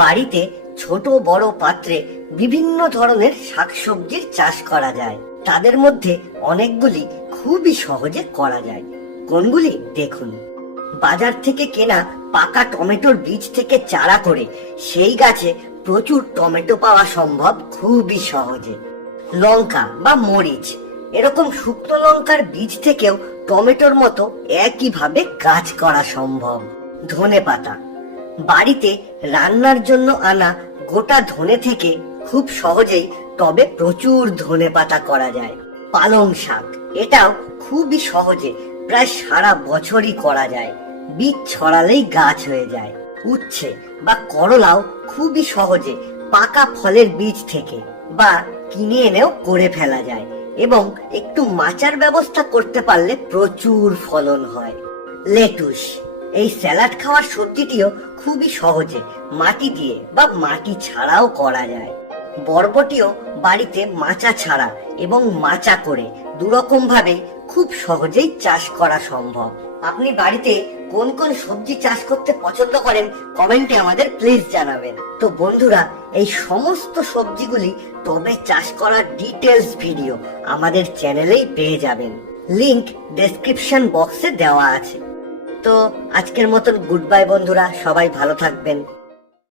বাড়িতে ছোট বড় পাত্রে বিভিন্ন ধরনের শাকসবজির চাষ করা যায়। তাদের মধ্যে অনেকগুলি খুবই সহজে করা যায়। কোনগুলি দেখুন। বাজার থেকে কেনা পাকা টমেটোর বীজ থেকে চারা করে সেই গাছে প্রচুর টমেটো পাওয়া সম্ভব খুবই সহজে। লঙ্কা বা মরিচ, এরকম শুকনো লঙ্কার বীজ থেকেও টমেটোর মতো একইভাবে গাছ করা সম্ভব। ধনেপাতা, বাড়িতে রান্নার জন্য আনা গোটা ধনে থেকে খুব সহজেই টবে প্রচুর ধনেপাতা করা যায়। পালং শাক, এটাও খুবই সহজে প্রায় সারা বছরই করা যায়, বীজ ছড়ালেই গাছ হয়ে যায়। উচ্ছে বা করলাও খুবই সহজে পাকা ফলের বীজ থেকে বা কিনে এনেও করে ফেলা যায়, এবং একটু মাচার ব্যবস্থা করতে পারলে প্রচুর ফলন হয়। লেটুস, এই স্যালাড খাওয়ার সবজিটিও খুবই সহজে মাটি দিয়ে বা মাটি ছাড়াও করা যায়। বরবটিও বাড়িতে মাচা ছাড়া এবং মাচা করে দুরকম ভাবে খুব সহজেই চাষ করা সম্ভব। আপনি বাড়িতে কোন কোন সবজি চাষ করতে পছন্দ করেন কমেন্টে আমাদের প্লিজ জানাবেন। তো বন্ধুরা, এই সমস্ত সবজিগুলি টবে চাষ করার ডিটেলস ভিডিও আমাদের চ্যানেলেই পেয়ে যাবেন, লিংক ডেসক্রিপশন বক্সে দেওয়া আছে। তো আজকের মতন গুড বাই বন্ধুরা, সবাই ভালো থাকবেন।